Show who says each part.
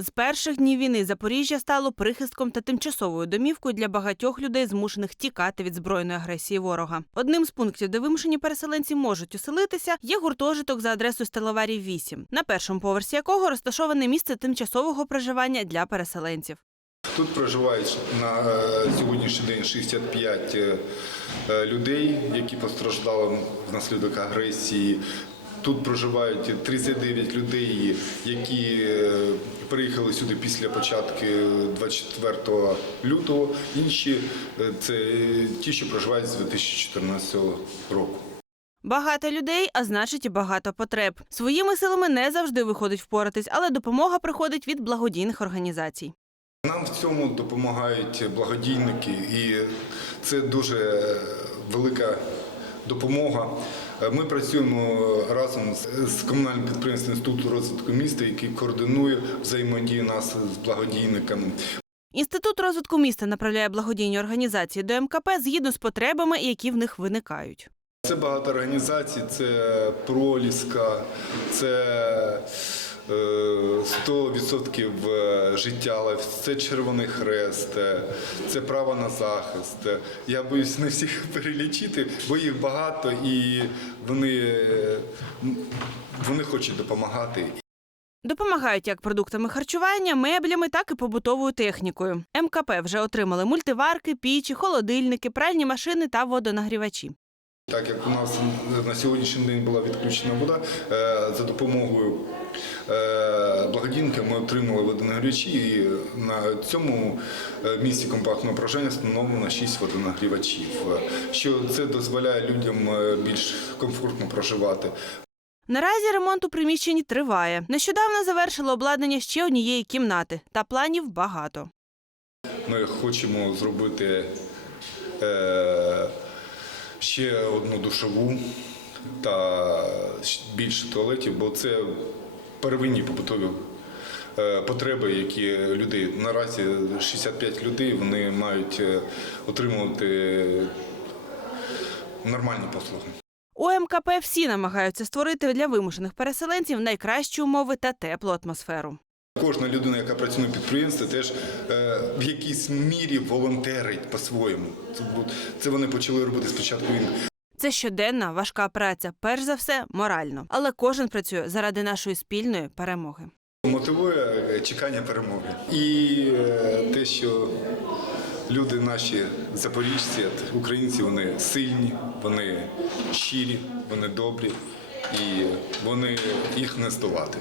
Speaker 1: З перших днів війни Запоріжжя стало прихистком та тимчасовою домівкою для багатьох людей, змушених тікати від збройної агресії ворога. Одним з пунктів, де вимушені переселенці можуть оселитися, є гуртожиток за адресою Стелеварів 8, на першому поверсі якого розташоване місце тимчасового проживання для переселенців.
Speaker 2: Тут проживають на е, сьогоднішній день 65 е, е, людей, які постраждали внаслідок агресії. Тут проживають 39 людей, які е, приїхали сюди після початку 24 лютого. Інші е, це ті, що проживають з 2014 року.
Speaker 1: Багато людей, а значить і багато потреб. Своїми силами не завжди виходить впоратись, але допомога приходить від благодійних організацій.
Speaker 2: Нам в цьому допомагають благодійники, і це дуже велика допомога. Ми працюємо разом з- з комунальним підприємством Інституту розвитку міста, який координує взаємодію нас з благодійниками.
Speaker 1: Інститут розвитку міста направляє благодійні організації до мкп згідно з потребами, які в них виникають.
Speaker 2: Це багато організацій, це проліска, це е, 100% життя, Лайф, це Червоний Хрест, е, це право на захист. Я боюсь не всіх перелічити, бо їх багато і вони, е, вони хочуть допомагати.
Speaker 1: Допомагають як продуктами харчування, меблями, так і побутовою технікою. МКП вже отримали мультиварки, пічі, холодильники, пральні машини та водонагрівачі.
Speaker 2: Так як у нас на сьогоднішній день була відключена вода, е, за допомогою е, благодійника ми отримали водонагрівачі і на цьому е, місці компактного проживання встановлено 6 водонагрівачів, що це дозволяє людям е, більш комфортно проживати.
Speaker 1: Наразі ремонт у приміщенні триває. Нещодавно завершили обладнання ще однієї кімнати, та планів багато.
Speaker 2: Ми хочемо зробити ще одну душову та більше туалетів, бо це первинні побутові е, потреби, які людей наразі 65 людей вони мають е, отримувати нормальні послуги.
Speaker 1: У МКП всі намагаються створити для вимушених переселенців найкращі умови та теплу атмосферу.
Speaker 2: Кожна людина, яка працює на підприємстві, теж е, в якійсь мірі волонтерить по-своєму. Це, вони почали робити спочатку війни.
Speaker 1: Це щоденна важка праця, перш за все морально, але кожен працює заради нашої спільної перемоги.
Speaker 2: Мотивує е, чекання перемоги. І е, те, що люди наші запоріжці, українці, вони сильні, вони щирі, вони добрі і вони їх не здолати.